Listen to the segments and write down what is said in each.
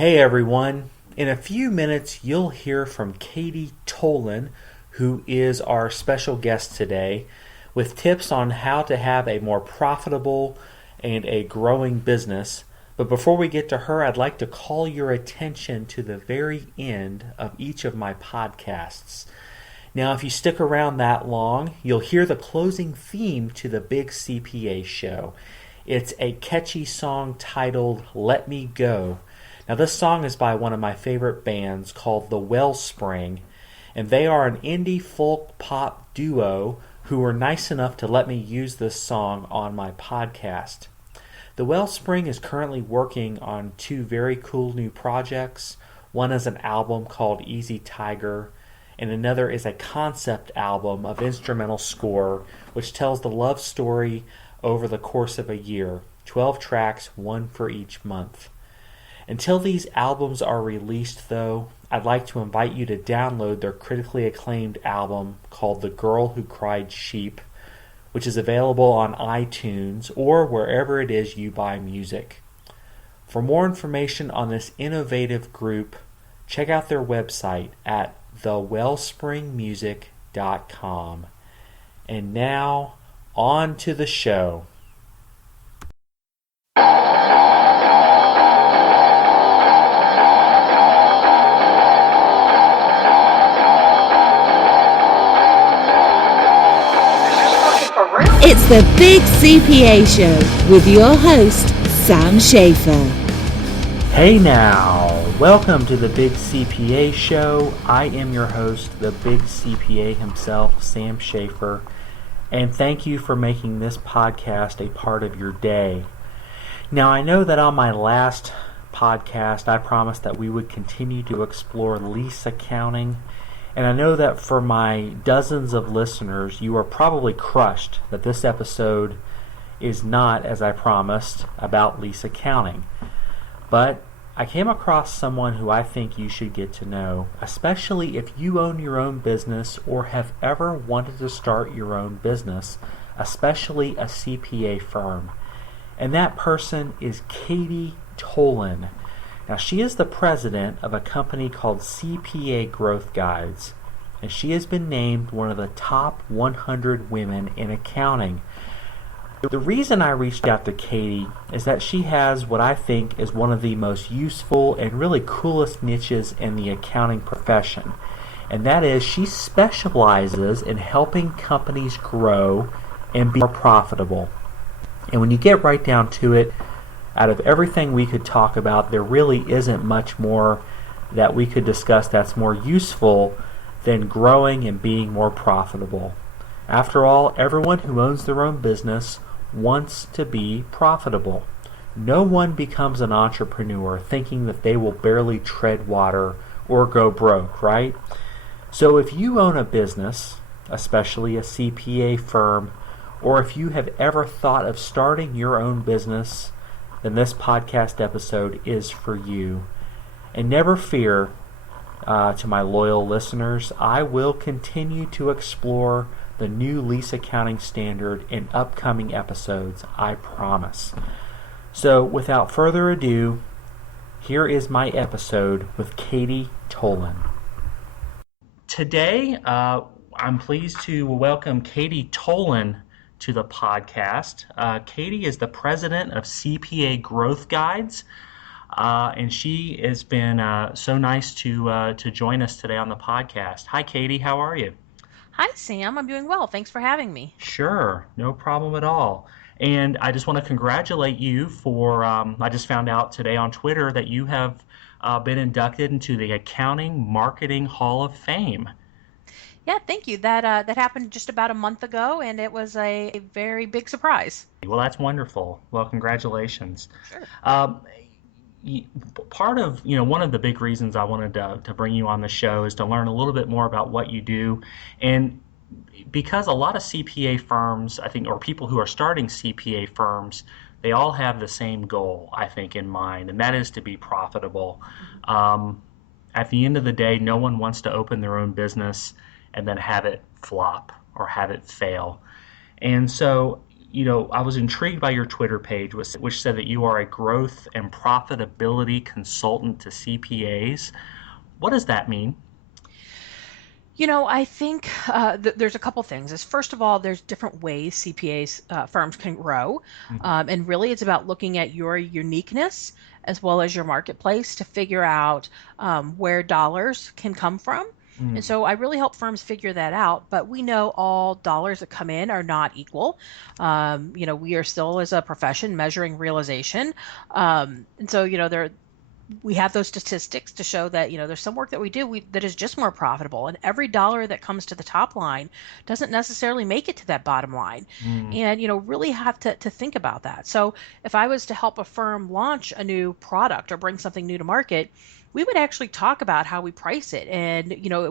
Hey everyone, in a few minutes you'll hear from Katie Tolan, who is our special guest today, with tips on how to have a more profitable and a growing business. But before we get to her, I'd like to call your attention to the very end of each of my podcasts. Now, if you stick around that long, you'll hear the closing theme to the Big CPA show. It's a catchy song titled Let Me Go. Now, this song is by one of my favorite bands called The Wellspring, and they are an indie folk pop duo who were nice enough to let me use this song on my podcast. The Wellspring is currently working on two very cool new projects. One is an album called Easy Tiger, and another is a concept album of instrumental score which tells the love story over the course of a year. 12 tracks, one for each month. Until these albums are released, though, I'd like to invite you to download their critically acclaimed album called The Girl Who Cried Sheep, which is available on iTunes or wherever it is you buy music. For more information on this innovative group, check out their website at thewellspringmusic.com. And now, on to the show. It's the Big CPA Show with your host, Sam Schaefer. Hey now, welcome to the Big CPA Show. I am your host, the Big CPA himself, Sam Schaefer, and thank you for making this podcast a part of your day. Now, I know that on my last podcast, I promised that we would continue to explore lease accounting. And I know that for my dozens of listeners, you are probably crushed that this episode is not, as I promised, about lease accounting. But I came across someone who I think you should get to know, especially if you own your own business or have ever wanted to start your own business, especially a CPA firm. And that person is Katie Tolan. Now, she is the president of a company called CPA Growth Guides, and she has been named one of the top 100 women in accounting. The reason I reached out to Katie is that she has what I think is one of the most useful and really coolest niches in the accounting profession, and that is she specializes in helping companies grow and be more profitable. And when you get right down to it, out of everything we could talk about, there really isn't much more that we could discuss that's more useful than growing and being more profitable. After all, everyone who owns their own business wants to be profitable. No one becomes an entrepreneur thinking that they will barely tread water or go broke, right? So if you own a business, especially a CPA firm, or if you have ever thought of starting your own business, then this podcast episode is for you. And never fear, to my loyal listeners, I will continue to explore the new lease accounting standard in upcoming episodes, I promise. So without further ado, here is my episode with Katie Tolan. Today, I'm pleased to welcome Katie Tolan to the podcast. Katie is the president of CPA Growth Guides, and she has been so nice to join us today on the podcast. Hi, Katie. How are you? Hi, Sam. I'm doing well. Thanks for having me. Sure. No problem at all. And I just want to congratulate you for, I just found out today on Twitter that you have been inducted into the Accounting Marketing Hall of Fame. Yeah, thank you. That happened just about a month ago, and it was a very big surprise. Well, that's wonderful. Well, congratulations. Sure. Part of, one of the big reasons I wanted to bring you on the show is to learn a little bit more about what you do. And because a lot of CPA firms, I think, or people who are starting CPA firms, they all have the same goal, I think, in mind, and that is to be profitable. At the end of the day, no one wants to open their own business and then have it flop or have it fail. And so I was intrigued by your Twitter page, which said that you are a growth and profitability consultant to CPAs. What does that mean? I think there's a couple things. Is first of all, there's different ways CPAs firms can grow, Mhm. and really it's about looking at your uniqueness as well as your marketplace to figure out where dollars can come from. And Mm, so I really help firms figure that out. But we know all dollars that come in are not equal. We are still, as a profession, measuring realization. And so, there we have those statistics to show that there's some work that we do that is just more profitable, and every dollar that comes to the top line doesn't necessarily make it to that bottom line. mm, And really have to think about that. So if I was to help a firm launch a new product or bring something new to market, we would actually talk about how we price it, and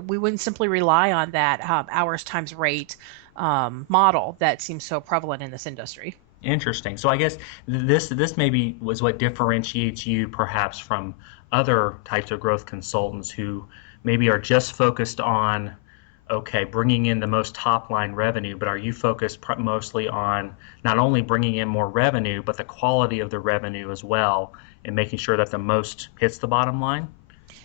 we wouldn't simply rely on that hours times rate model that seems so prevalent in this industry. interesting. So I guess this maybe was what differentiates you perhaps from other types of growth consultants who maybe are just focused on, okay, bringing in the most top line revenue, but are you focused mostly on not only bringing in more revenue, but the quality of the revenue as well, and making sure that the most hits the bottom line?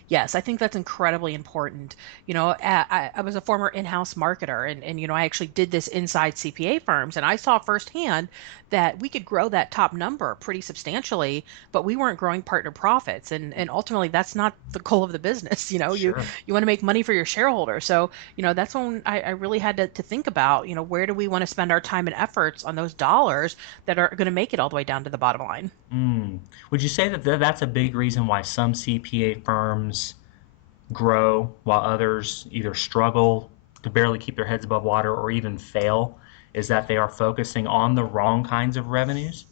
Yes, I think that's incredibly important. I was a former in-house marketer, and I actually did this inside CPA firms, and I saw firsthand that we could grow that top number pretty substantially, but we weren't growing partner profits, and ultimately that's not the goal of the business. Sure. You want to make money for your shareholders. So that's when I really had to think about where do we want to spend our time and efforts on those dollars that are going to make it all the way down to the bottom line. Mm. Would you say that that's a big reason why some CPA firms grow while others either struggle to barely keep their heads above water or even fail? Is that they are focusing on the wrong kinds of revenues?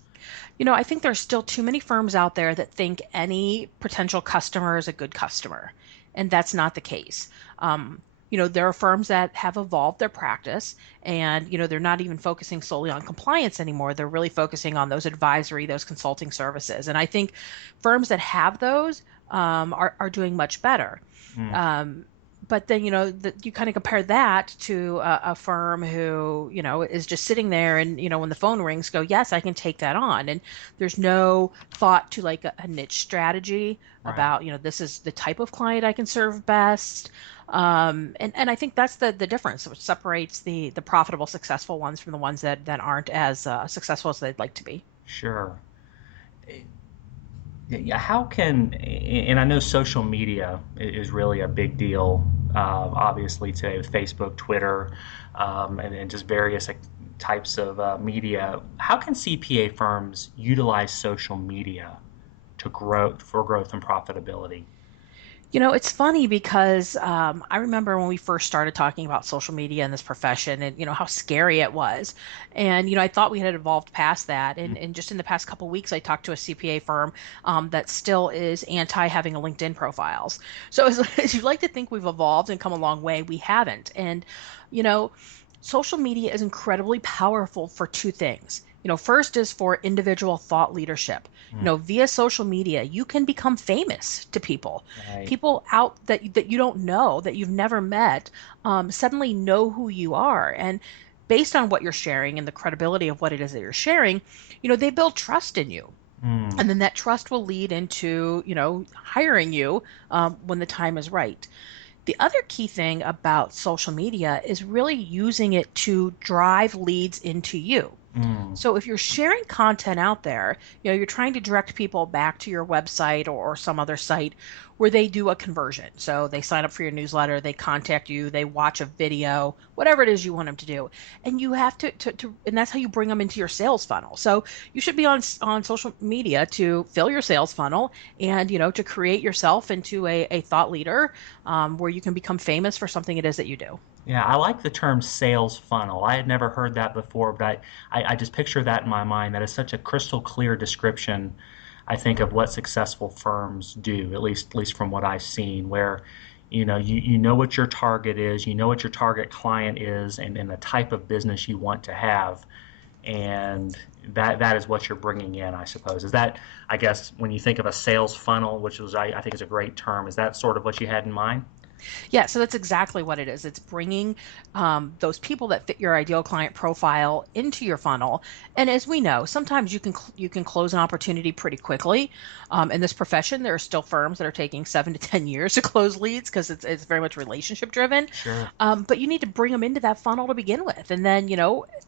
I think there's still too many firms out there that think any potential customer is a good customer, and that's not the case. There are firms that have evolved their practice, and they're not even focusing solely on compliance anymore. They're really focusing on those advisory, those consulting services, and I think firms that have those are doing much better. Mm, But then you kind of compare that to a firm who is just sitting there, and when the phone rings, go, yes, I can take that on, and there's no thought to like a niche strategy right. about this is the type of client I can serve best. And I think that's the difference, which separates the profitable, successful ones from the ones that aren't as successful as they'd like to be. Sure. Yeah, how can, and I know social media is really a big deal, obviously today with Facebook, Twitter, and just various types of media. How can CPA firms utilize social media to grow for growth and profitability? It's funny because I remember when we first started talking about social media in this profession, and how scary it was. And I thought we had evolved past that. And just in the past couple weeks, I talked to a CPA firm that still is anti having a LinkedIn profiles. So as you'd like to think we've evolved and come a long way, we haven't. And you know, social media is incredibly powerful for two things. First is for individual thought leadership. Mm, Via social media, you can become famous to people. right. People out that you don't know, that you've never met, suddenly know who you are. And based on what you're sharing and the credibility of what it is that you're sharing, they build trust in you. Mm, And then that trust will lead into, hiring you when the time is right. The other key thing about social media is really using it to drive leads into you. mm, So if you're sharing content out there, you're trying to direct people back to your website or some other site where they do a conversion. So they sign up for your newsletter, they contact you, they watch a video, whatever it is you want them to do. And you have to and that's how you bring them into your sales funnel. So you should be on social media to fill your sales funnel and, to create yourself into a thought leader where you can become famous for something it is that you do. yeah, I like the term sales funnel. I had never heard that before, but I just picture that in my mind. That is such a crystal clear description, I think, of what successful firms do, at least from what I've seen, where you know what your target is, you know what your target client is, and the type of business you want to have, and that is what you're bringing in, I suppose. Is that, I guess, when you think of a sales funnel, which was I think is a great term, is that sort of what you had in mind? Yeah, so that's exactly what it is. It's bringing those people that fit your ideal client profile into your funnel. And as we know, sometimes you can close an opportunity pretty quickly. In this profession, there are still firms that are taking 7 to 10 years to close leads because it's very much relationship driven. Sure. But you need to bring them into that funnel to begin with, and then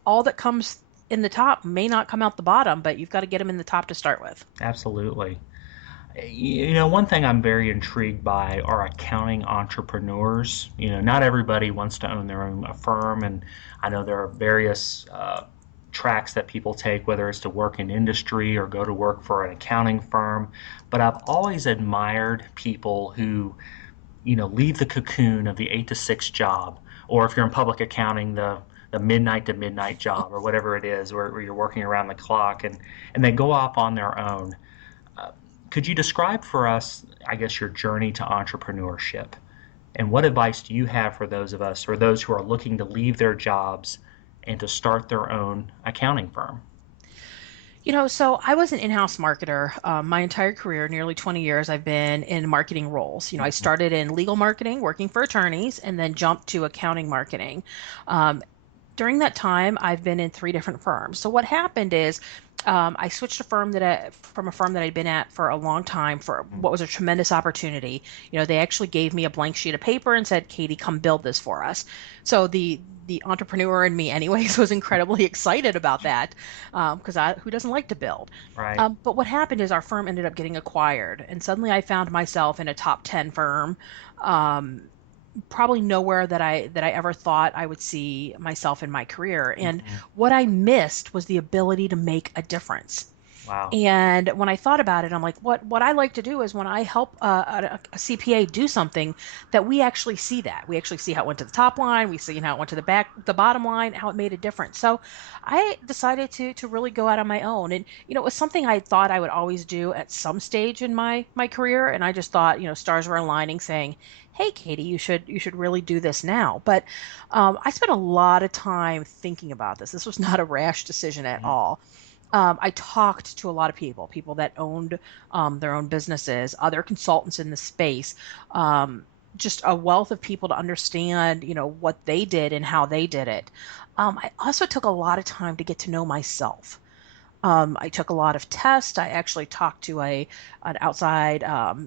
all that comes in the top may not come out the bottom, but you've got to get them in the top to start with. Absolutely. One thing I'm very intrigued by are accounting entrepreneurs. Not everybody wants to own their own firm, and I know there are various tracks that people take, whether it's to work in industry or go to work for an accounting firm. But I've always admired people who, leave the cocoon of the 8 to 6 job, or if you're in public accounting, the midnight to midnight job, or whatever it is, where you're working around the clock, and they go off on their own. Could you describe for us, I guess, your journey to entrepreneurship? And what advice do you have for those of us or those who are looking to leave their jobs and to start their own accounting firm? So I was an in-house marketer my entire career, nearly 20 years. I've been in marketing roles. I Mhm. started in legal marketing, working for attorneys, and then jumped to accounting marketing. Um, During that time, I've been in 3 different firms. So what happened is, I switched from a firm that I'd been at for a long time for what was a tremendous opportunity. They actually gave me a blank sheet of paper and said, "Katie, come build this for us." So the entrepreneur in me, anyways, was incredibly excited about that because who doesn't like to build? Right. But what happened is our firm ended up getting acquired, and suddenly I found myself in a top 10 firm. Um, Probably nowhere that I ever thought I would see myself in my career. And Hmm. what I missed was the ability to make a difference. Wow. And when I thought about it, I'm like, what I like to do is when I help a CPA do something, that we actually see that. We actually see how it went to the top line. We see how it went to the bottom line, how it made a difference. So I decided to really go out on my own. And, it was something I thought I would always do at some stage in my career. And I just thought, stars were aligning saying, "Hey, Katie, you should really do this now." But I spent a lot of time thinking about this. This was not a rash decision at Mhm. all. I talked to a lot of people that owned their own businesses, other consultants in the space, just a wealth of people to understand, what they did and how they did it. I also took a lot of time to get to know myself. I took a lot of tests. I actually talked to an outside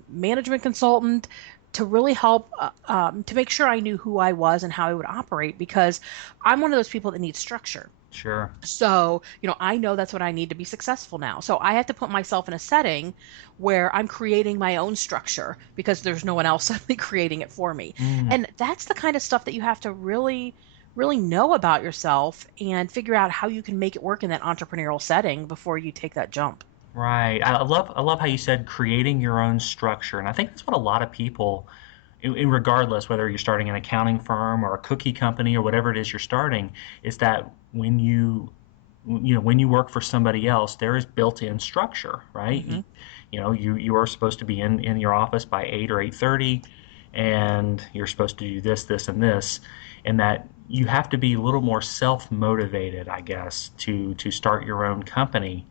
management consultant to really help to make sure I knew who I was and how I would operate because I'm one of those people that needs structure. Sure. So, I know that's what I need to be successful now. So I have to put myself in a setting where I'm creating my own structure because there's no one else suddenly creating it for me. Mm. And that's the kind of stuff that you have to really, really know about yourself and figure out how you can make it work in that entrepreneurial setting before you take that jump. Right. I love how you said creating your own structure, and I think that's what a lot of people, regardless whether you're starting an accounting firm or a cookie company or whatever it is you're starting, is that when you work for somebody else, there is built-in structure, right? Hmm. You are supposed to be in your office by 8 or 8:30, and you're supposed to do this, this, and this, and that you have to be a little more self-motivated, I guess, to start your own company,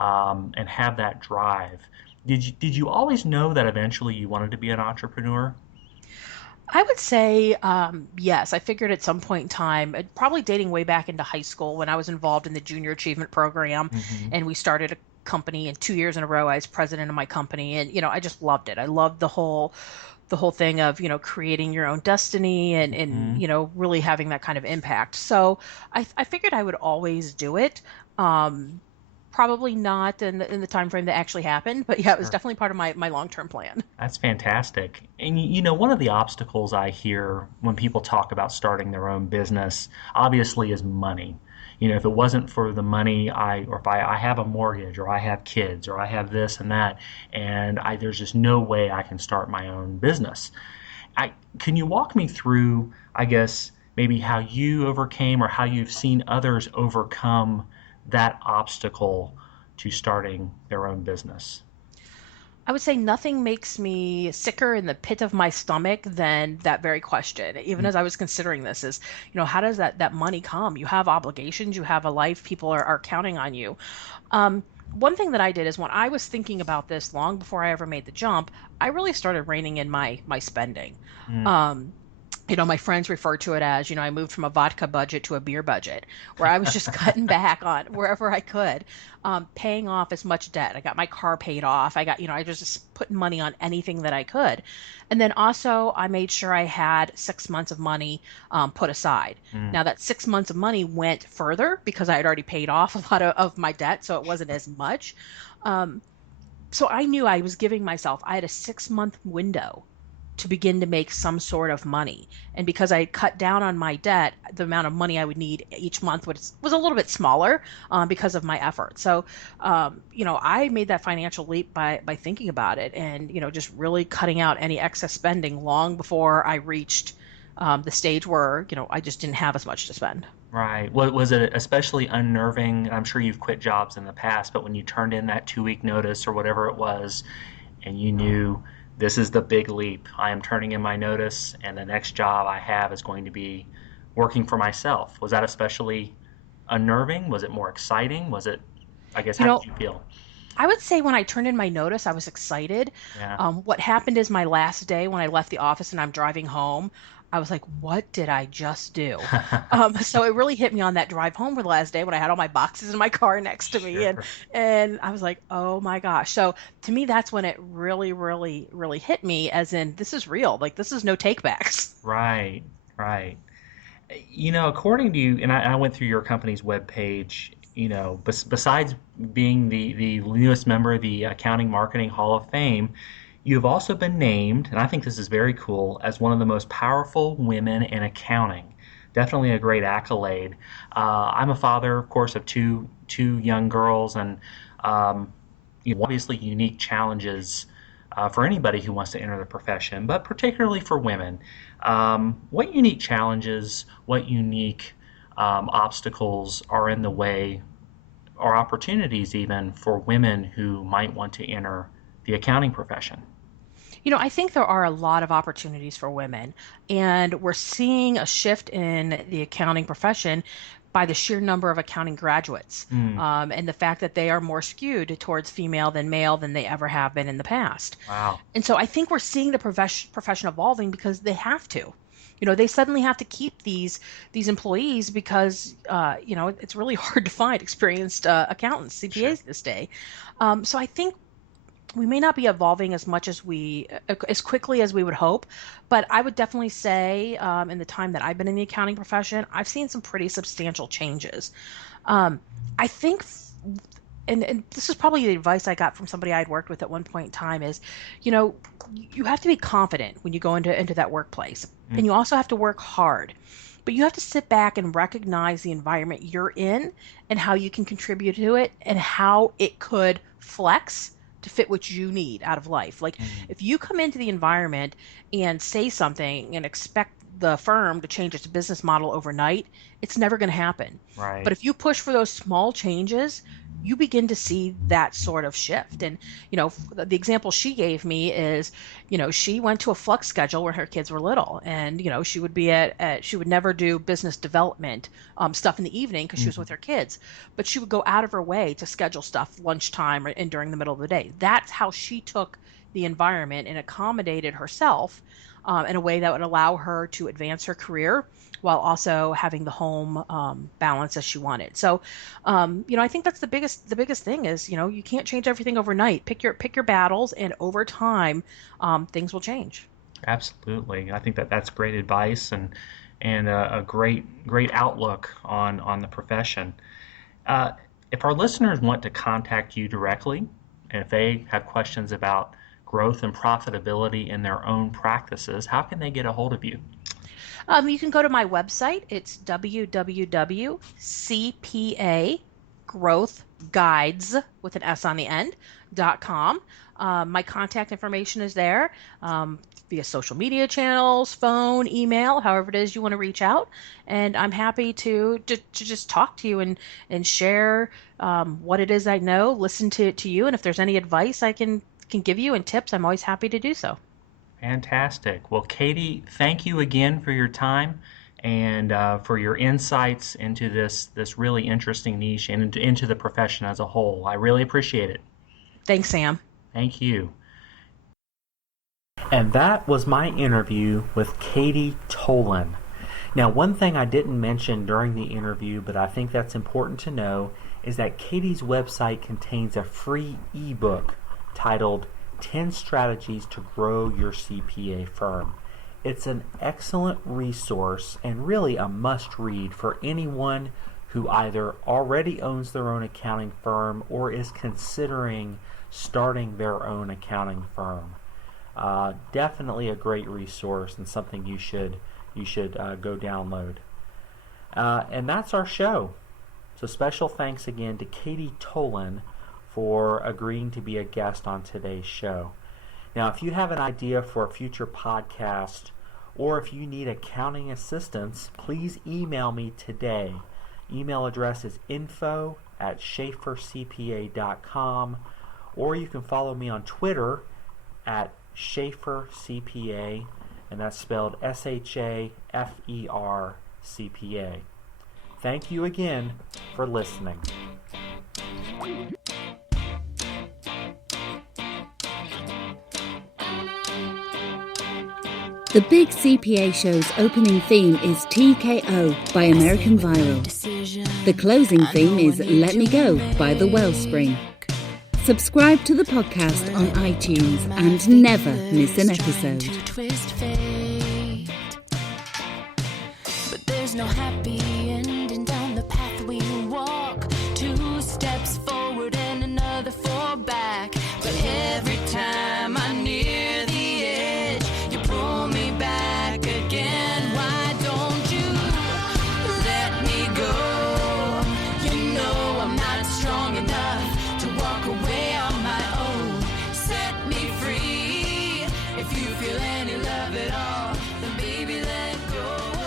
and have that drive. Did you always know that eventually you wanted to be an entrepreneur? I would say yes. I figured at some point in time, probably dating way back into high school when I was involved in the junior achievement program, Hmm. and we started a company. And 2 years in a row, I was president of my company, and I just loved it. I loved the whole thing of creating your own destiny and Hmm. really having that kind of impact. So I figured I would always do it. Um, Probably not in the time frame that actually happened, but yeah, it was Sure. definitely part of my long-term plan. That's fantastic. And one of the obstacles I hear when people talk about starting their own business, obviously, is money. If it wasn't for the money, or if I have a mortgage, or I have kids, or I have this and that, and there's just no way I can start my own business. Can you walk me through, I guess, maybe how you overcame or how you've seen others overcome that obstacle to starting their own business? I would say nothing makes me sicker in the pit of my stomach than that very question. Even as I was considering this, is how does that money come? You have obligations, you have a life, people are counting on you. one thing that I did is when I was thinking about this long before I ever made the jump, I really started reining in my spending. Mm. Um, my friends refer to it as, I moved from a vodka budget to a beer budget, where I was just cutting back on wherever I could, paying off as much debt. I got my car paid off. I was just putting money on anything that I could. And then also, I made sure I had 6 months of money put aside. Mm. Now, that 6 months of money went further because I had already paid off a lot of my debt, so it wasn't as much. Um, so I knew I was giving myself, I had a 6 month window to begin to make some sort of money. And because I cut down on my debt, the amount of money I would need each month was a little bit smaller because of my effort. So, I made that financial leap by thinking about it and, just really cutting out any excess spending long before I reached the stage where, I just didn't have as much to spend. Right. Was it especially unnerving? I'm sure you've quit jobs in the past, but when you turned in that 2 week notice or whatever it was, and you knew this is the big leap. I am turning in my notice, and the next job I have is going to be working for myself. Was that especially unnerving? Was it more exciting? Was it, I guess, You how did know, you feel? I would say when I turned in my notice, I was excited. Yeah. What happened is my last day when I left the office and I'm driving home, I was like, what did I just do? So it really hit me on that drive home for the last day when I had all my boxes in my car next to me, and Sure. and I was like, oh my gosh. So to me, that's when it really, really, really hit me, as in this is real. Like this is no takebacks. Right, right. According to you, and I went through your company's webpage, besides being the newest member of the Accounting Marketing Hall of Fame, you've also been named, and I think this is very cool, as one of the most powerful women in accounting. Definitely a great accolade. I'm a father, of course, of two young girls, and obviously unique challenges for anybody who wants to enter the profession, but particularly for women. What unique challenges, what unique obstacles are in the way, or opportunities even, for women who might want to enter the accounting profession? I think there are a lot of opportunities for women, and we're seeing a shift in the accounting profession by the sheer number of accounting graduates, Mm, and the fact that they are more skewed towards female than male than they ever have been in the past. wow. And so I think we're seeing the profession evolving because they have to. They suddenly have to keep these employees because it's really hard to find experienced accountants, Sure. CPAs this day. So I think we may not be evolving as quickly as we would hope, but I would definitely say in the time that I've been in the accounting profession, I've seen some pretty substantial changes. Um, I think, and this is probably the advice I got from somebody I'd worked with at one point in time is, you know, you have to be confident when you go into that workplace, Mm, and you also have to work hard. But you have to sit back and recognize the environment you're in and how you can contribute to it and how it could flex to fit what you need out of life. Like mm, if you come into the environment and say something and expect the firm to change its business model overnight, it's never going to happen. But right. if you push for those small changes, you begin to see that sort of shift. And, the example she gave me is, she went to a flux schedule when her kids were little. And, she would be she would never do business development stuff in the evening because she was with Mhm. her kids. But she would go out of her way to schedule stuff lunchtime and during the middle of the day. That's how she took the environment and accommodated herself in a way that would allow her to advance her career while also having the home balance as she wanted. So, I think that's the biggest thing is, you can't change everything overnight. Pick your battles, and over time, things will change. Absolutely. I think that's great advice, and a great outlook on the profession. Uh, if our listeners want to contact you directly, and if they have questions about growth and profitability in their own practices, how can they get a hold of you? You can go to my website. It's www.cpagrowthguides with an S on the end.com. My contact information is there via social media channels, phone, email, however it is you want to reach out. And I'm happy to just talk to you and share what it is I know, listen to you. And if there's any advice I can give you and tips, I'm always happy to do so. Fantastic. Well, Katie, thank you again for your time. and for your insights into this really interesting niche and into the profession as a whole. I really appreciate it. Thanks, Sam. Thank you. And that was my interview with Katie Tolan. Now, one thing I didn't mention during the interview, but I think that's important to know, is that Katie's website contains a free ebook titled 10 Strategies to Grow Your CPA Firm. It's an excellent resource and really a must-read for anyone who either already owns their own accounting firm or is considering starting their own accounting firm. Definitely a great resource and something you should go download. And that's our show. So special thanks again to Katie Tolan for agreeing to be a guest on today's show. Now, if you have an idea for a future podcast or if you need accounting assistance, please email me today. Email address is info@schaefercpa.com, or you can follow me on Twitter at SchaeferCPA, and that's spelled SHAFER-CPA. Thank you again for listening. The Big CPA Show's opening theme is TKO by American Viral. The closing theme is Let Me Go by The Wellspring. Subscribe to the podcast on iTunes and never miss an episode. But there's no happy ending down the path we walk. 2 steps forward and another 4 back. But every time I near the edge, you pull me back again. Why don't you let me go? You know I'm not strong enough to walk away on my own. Set me free. If you feel any love at all, then baby let go.